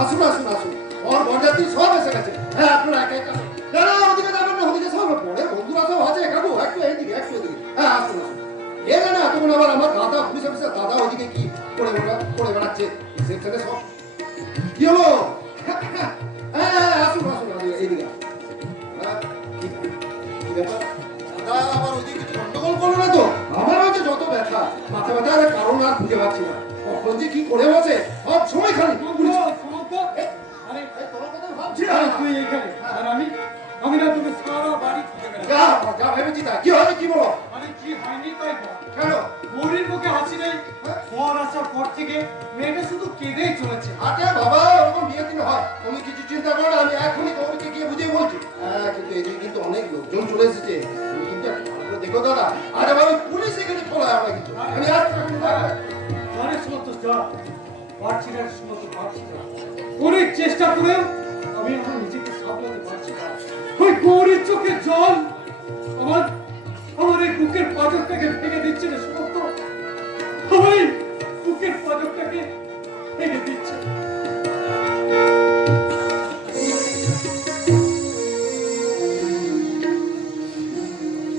আসুন আসুন আসুন, ওর বরযাত্রী সব এসে গেছে। হ্যাঁ, আপনারা একা একা আসুন। না না, ওদিকে যাবেন না, ওদিকে সব পরে বন্ধুরা সব আছে। কাকু একটু এদিকে, একটু এদিকে। হ্যাঁ, আসুন আসুন। এ না না, তখন আবার আমার দাদা পুলিশ অফিসার দাদা ওদিকে কি করে বেড়াচ্ছে রিসেপশনে সব। কি হলো? হ্যাঁ হ্যাঁ, আসুন আসুন, এইদিকে আসুন। হ্যাঁ, কি ব্যাপার? দাদা আবার ওদিকে কিছু গন্ডগোল করলো না তো? আমার হচ্ছে যত ব্যথা, মাথা ব্যথার কারণ আর খুঁজে পাচ্ছি না। কখন যে কি করে বসে সব সময় খালি তুই এখানে আর আমি না তোকে সারা বাড়ি খুঁজে বেড়াচ্ছি। যা ভেবেছি তা। কি হবে কি বলো? আরে কি হয়নি তাই বল। কেন? গৌরীর মুখে হাসি নেই। বর আসার পর থেকে মেয়েটা শুধু কেঁদেই চলেছে। আরে বাবা, ওরকম বিয়ের দিন হয়, তুমি কিছু চিন্তা করো না, আমি এখনই তোমাকে গিয়ে বুঝিয়ে বলছি। হ্যাঁ, কিন্তু এদিকে কিন্তু অনেক লোকজন চলে এসেছে, তুমি কিন্তু একটু ভালো করে দেখো দাদা। আরে বাবা, পুলিশ এখানে খোলা হবে কিন্তু আমি আজ জানিস মতো যা পারছি না, সমস্ত পারছি না। অনেক চেষ্টা করেও আমি এখন নিজেকে সামলাতে পারছি না। ওই গৌরীর চোখে জল আমার এই বুকের পাঁজরটাকে ভেঙে দিচ্ছে রে সমস্ত। আমার এই বুকের পাঁজরটাকে ভেঙে দিচ্ছে।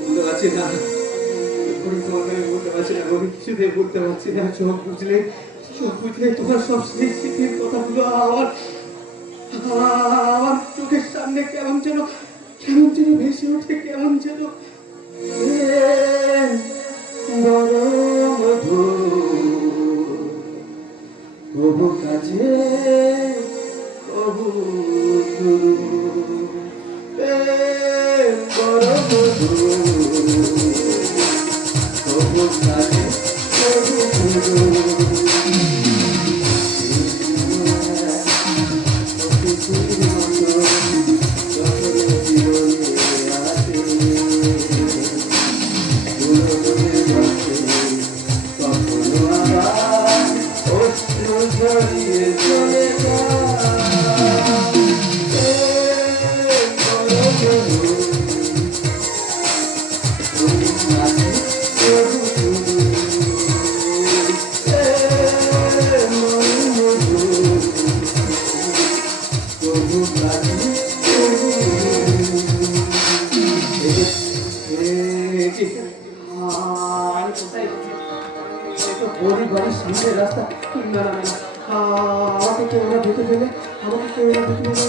বলতে পারছি না, বলতে পারছি না, কিছুতেই বলতে পারছি না। চোখ বুঝলে তোমার সব স্মৃতির কথাগুলো আমার চোখের সামনে কেমন যেন ভেসে ওঠে, কেমন যেন বড় মধুর কাছে কবু বড় মধুর কাছে রাস্তা না না না, আমাকে কেউ না ঢুকে ফেলে,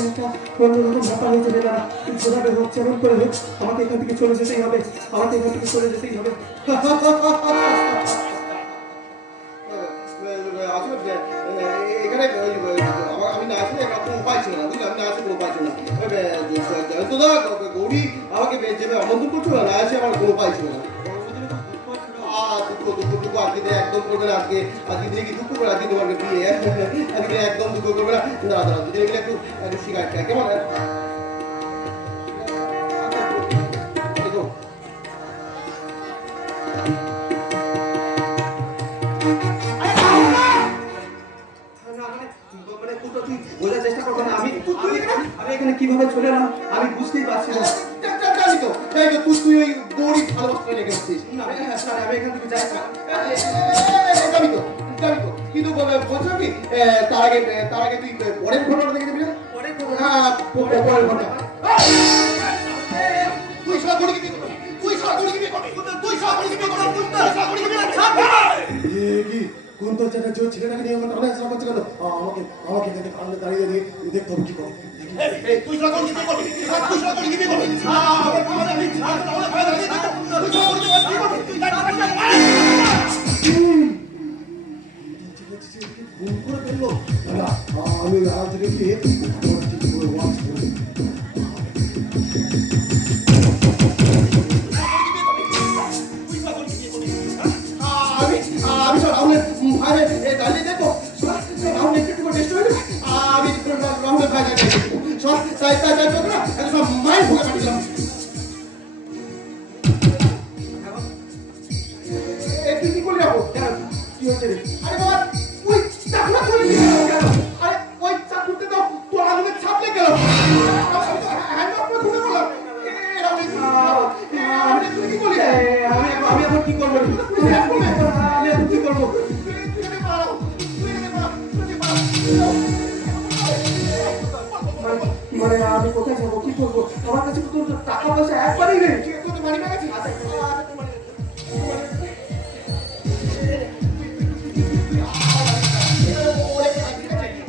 একটা অন্যরকম ব্যাপার হয়ে যাবে। না যেভাবে হোক, যেমন করে হোক, আমাকে এখান থেকে চলে যেতেই হবে। এখানে আমি না আসলে কোনো উপায় ছিল না, বুঝলি, আমি না আসলে কোনো উপায় ছিল না। গৌরী আমাকে যেভাবে আমন্ত্রণ করছিল না, আসে আমার কোনো উপায় ছিল না। একদম করবে না আজকে দিনে কি দুঃখ করে আজকে তোমাকে বিয়ে, আজকে একদম দুঃখ করবে না। দাঁড়া দুদিনে মিলে একটু শিকার কেমন বোঝার চেষ্টা করবো না। আমি এখানে কিভাবে চলে এলাম আমি বুঝতেই পারছি না। তুই ওই গরিব ভালোবাসা লেগে আসছিস। আমি এখান থেকে যাই যাবি তো কিন্তু বলছো কি তার আগে তুই পরের ঘটনা দেখে দিবি না? পরের ঘটনা তুই সব করে কি কোন তোর জায়গায় যে ছেলেটাকে নিয়ে আমার অনেক করছে কেন? আমাকে দাঁড়িয়ে দিয়ে দেখতে হবে কি করে। তুই সব করে কি করবি? আমি আজ থেকে গিয়ে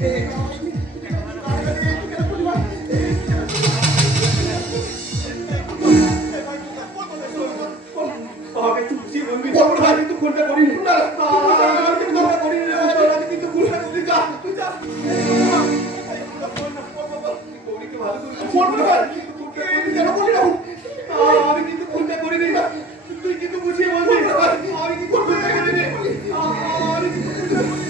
আমাকে একটু বুঝিয়ে বলবি আমি কিন্তু ফোনটা করিনি না আমি কিন্তু ফোনটা করিনি আমি কিন্তু ফোনটা করতে যা তুই যা গৌরীকে ভালো করে ফোন করে কেন বলি না আমি কিন্তু ফোনটা করিনি না তুই কিন্তু বুঝিয়ে বলবি আমি কিন্তু ফোনটা করিনি আমি কিন্তু ফোনটা করিনি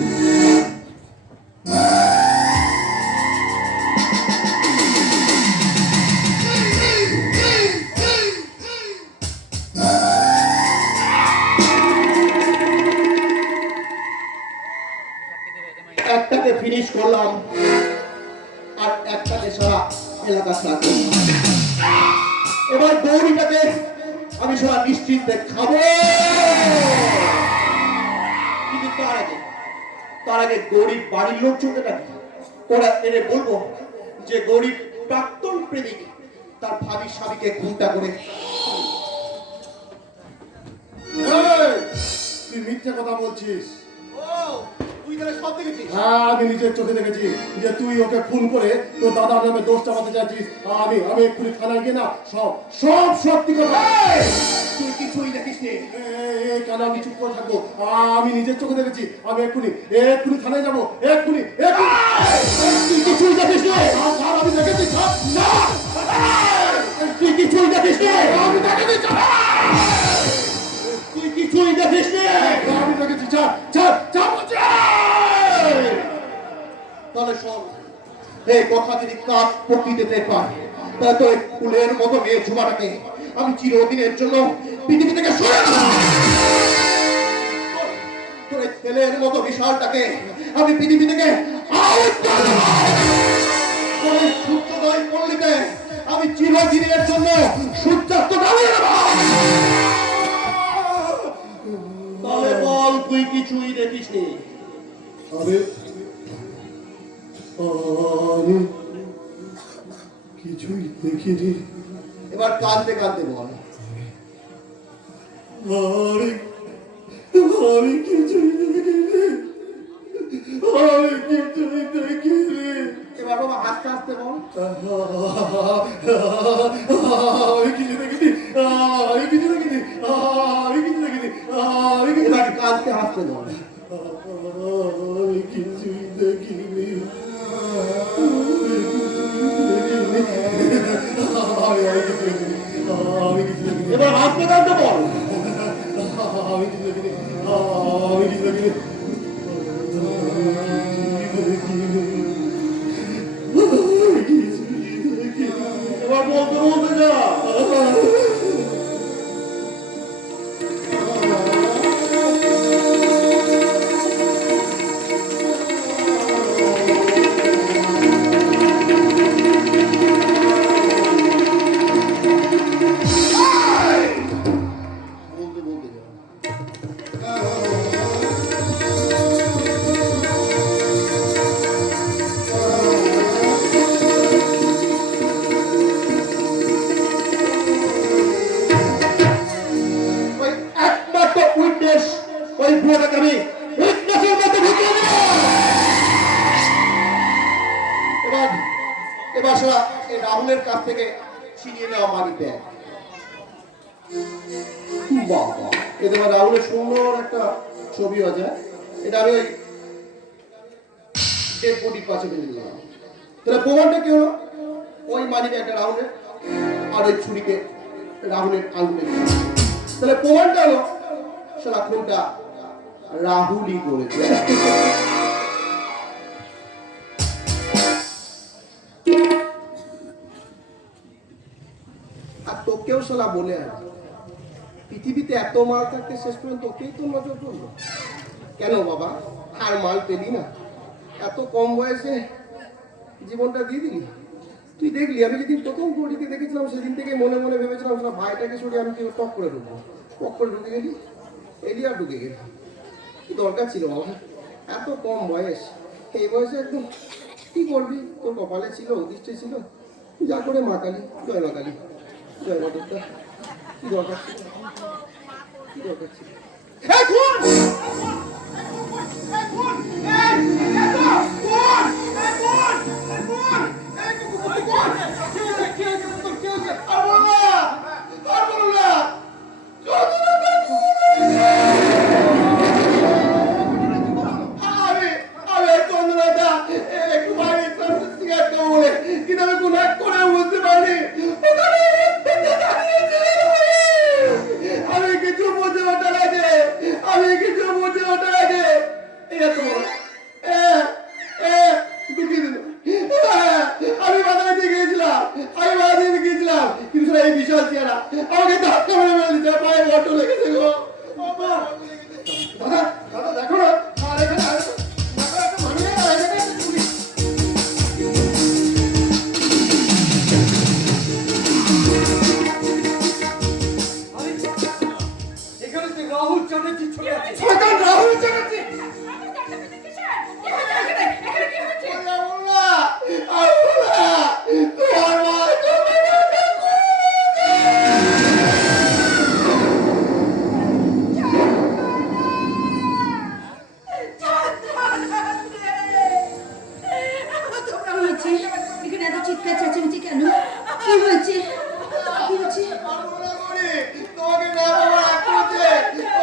একটাকে ফিনিশ করলাম আর একটাকে সারা এলাকা সাথে এবার গৌরীটাকে আমি সারা নিশ্চিন্তে খাবো কিন্তু তার আগে গৌরীর বাড়ির লোকজনকে ডাকি ওরা এনে বলবো যে গৌরীর প্রাক্তন প্রেমিক তার ভাবি স্বামীকে খুনটা করে তুই মিথ্যে কথা বলছিস। তুই তাহলে সব দেখেছিস হ্যাঁ আমি নিজের চোখে দেখেছি যে তুই ওকে খুন করে তোর দাদার নামে দোষ চাপাতে চাইছিস। আমি এক্ষুনি থানায় গিয়ে না সব সত্যি কথা। তুই কিছুই দেখিস নি কেন আমি চুপ করে থাকবো? আমি নিজের চোখে দেখেছি। আমি এক্ষুনি থানায় যাবো এক্ষুনি। তুই কিছুই দেখিস নি স্যার আমি দেখেছি না তুই কিছুই দেখিস নি আমি দেখেছি তুই কিছুই দেখিস নি আমি দেখেছি বলছি। তাহলে শোন এই কথা যদি কাজ প্রকৃতিতে পায় তাহলে তো ফুলের মতো মেয়ে ঝুমাটাকে আমি চিরদিনের জন্য পৃথিবী থেকে সরে তোর ছেলের মতো বিশালটাকে আমি পৃথিবী থেকে আউট করে সূর্যোদয় পল্লীতে আমি চিরদিনের জন্য সূর্যাস্ত নামিয়ে দেব। তাহলে বল তুই কিছুই দেখিস নি আমি কিছুই দেখিনি। এবার কাঁদতে কাঁদতে বল আমি কিছুই দেখিনি। এবার বাবা হাসতে হাসতে বল আমি কিছু দেখিনি। এবার কাঁদতে হাসতে বল আমি কিছুই দেখিনি। এবার হাসতে কাঁদতে বল এবার বলতে বলতে যা রাহুলের কাছ থেকে ছিনিয়ে নেওয়া মানি ব্যাগ। বাবা এতে রাহুলের সুন্দর একটা ছবি আছে। এটা আমি ওই ডেড বডির পাশে ফেলে দিলাম। তাহলে প্রমাণটা কি হলো? ওই মানি ব্যাগটা রাহুলের আর ওই ছুরিকে রাহুলের আঙুলে। তাহলে প্রমাণটা হলো সারা খুনটা রাহুলই করেছে। আর তোকেও শালা বলে আর পৃথিবীতে এত মাল থাকতে শেষ পর্যন্ত তোকেই তো নজর পড়লো কেন বাবা? আর মাল পেলি না? এত কম বয়সে জীবনটা দিয়ে দিলি। তুই দেখলি আমি যেদিন প্রথম গড়িকে দেখেছিলাম সেদিন থেকে মনে মনে ভেবেছিলাম না ভাইটাকে সরিয়ে আমি কেউ টক করে ঢুকবো। টক করে ঢুকে গেলি এলি আর ঢুকে গেলি। কি দরকার ছিল বাবা? এত কম বয়স, এই বয়সে একদম কি করবি? তোর কপালে ছিল, অদৃষ্টে ছিল, যা করে মা কালী, জয় মা কালী, জয় মা দুর্গা। কি দরকার ছিল? কি দরকার ছিল? এই খুন! এই খুন! এই খুন! এই বিশাল চেহারা আমাকে ধাক্কা মেরে মেরে দিতে পায়ে বড্ড লেগেছে গো। দাদা দাদা দেখো না, আর এখানে আর একটা মানুষ আর এখানে একটা পুলিশ। এখানে তো রাহুল চ্যাটার্জি চলে আসছে। শয়তান রাহুল চ্যাটার্জি। এখানে এত চিৎকার চেঁচামেচি কেন? কি হয়েছে? কি হয়েছে? তোমাকে না বাবা করছে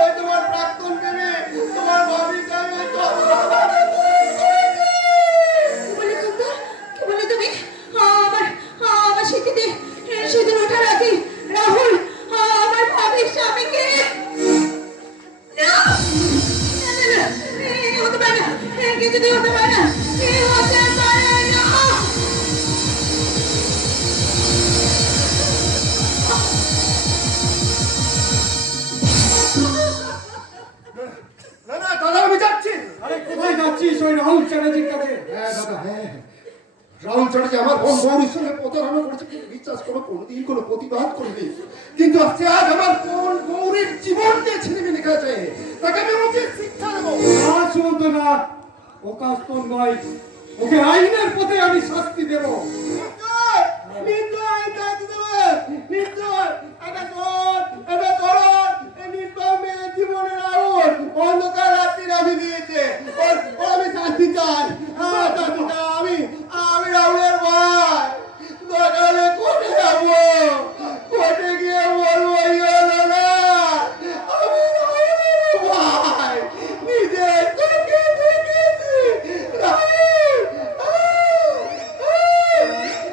ওই তোমার প্রাক্তন প্রেমী তোমার ভাবি সাহেবের কি বলে কুন্দর? কি বলে তুমি? আমার স্মৃতিতে সেদিন ওঠার আগে রাহুল আমার ভাবির স্বামীকে না না না না, হতে পারে না, কিছুতেই হতে পারে না, হতে পারে না। না না দাদা আমি যাচ্ছি। আরে কোথায় যাচ্ছিস? ওই রাহুল চ্যাটার্জির কাছে। হ্যাঁ দাদা হ্যাঁ, রাহুল চ্যাটার্জি আমার বোন গৌরীর সঙ্গে প্রতারণা করেছে, কিন্তু বিশ্বাস করো কোনোদিন কোনো প্রতিবাদ করিনি, কিন্তু আজকে আজ আমার বোন গৌরীর জীবনকে ছিনিমিনি খেয়েছে, তাকে আমি উচিত শিক্ষা দেবো। না সুমন্ত না, ও কাজ তোর নয়। ওকে আইনের পথে আমি শাস্তি দেব। অন্ধকার রাত্রির আমি দিয়েছে আমি শাস্তি চাই। আমি রাহুলের ভাই, দরকার হলে কোর্টে যাবো, কোর্টে গিয়ে বলবো দাদা আমি রাহুলের ভাই, নিজের চোখে দেখেছি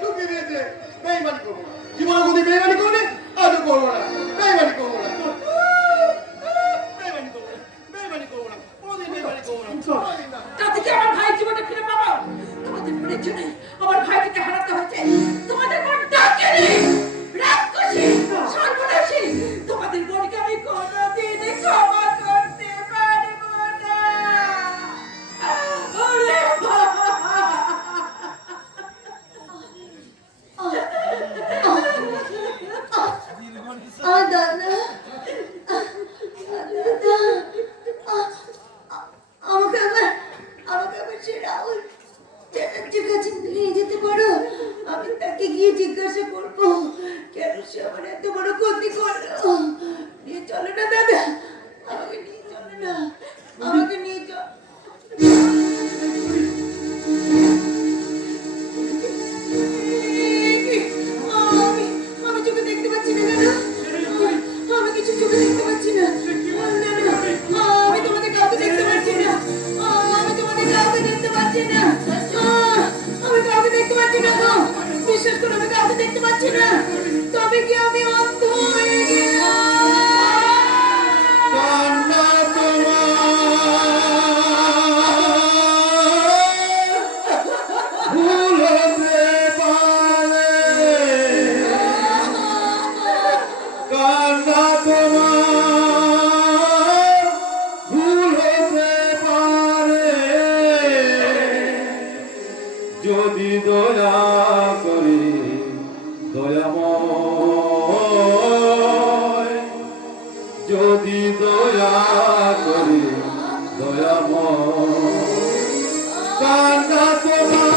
ঢুকে দিয়েছে। বেইমানি করবো না, জীবনে কোনদিন বেইমানি করবি, আজও করবো না, বেইমানি করবো না, বেইমানি করবো না, বেইমানি করবো না, কোনদিন বেইমানি করবো না, কোনদিন না। তাতে কি আমার ভাই জীবনে ফিরে পাবো? তোমাদের মনের জন্য আমার ভাইটিকে হারাতে হচ্ছে। তোমাদের মন ডাকেনি, রাক্ষসী, সর্বনাশী। তোমাদের মনকে আমি কোনোদিন ক্ষমা করতে পারবো না। ওরে বাবা! দাদা আমাকে আবার সে রাহুল চ্যাটার্জির কাছে নিয়ে যেতে পারো? আমি তাকে গিয়ে জিজ্ঞাসা করবো কেন সে আমার এত বড় ক্ষতি করলো। নিয়ে চলো না দাদা, আমাকে নিয়ে চলো না, আমাকে নিয়ে চলো। আমি চোখে দেখতে পাচ্ছি না কেন? আমি কিছু চোখে দেখতে পাচ্ছি না। না না, আমি তোমাদের কাউকে দেখতে পাচ্ছি না, আমি তোমাদের কাউকে দেখতে পাচ্ছি না, আমি কাউকে দেখতে পাচ্ছি না গো। বিশ্বাস করো আমি কাউকে দেখতে পাচ্ছি না। তবে কি আমি অন্ধ হয়ে গেলাম? কান্না তোমার ভুল হতে পারে, কান্না তোমার ভুল হতে পারে, যদি দয়া করি দয়াময়, যদি দয়া করি দয়াময়, কান্না তোমার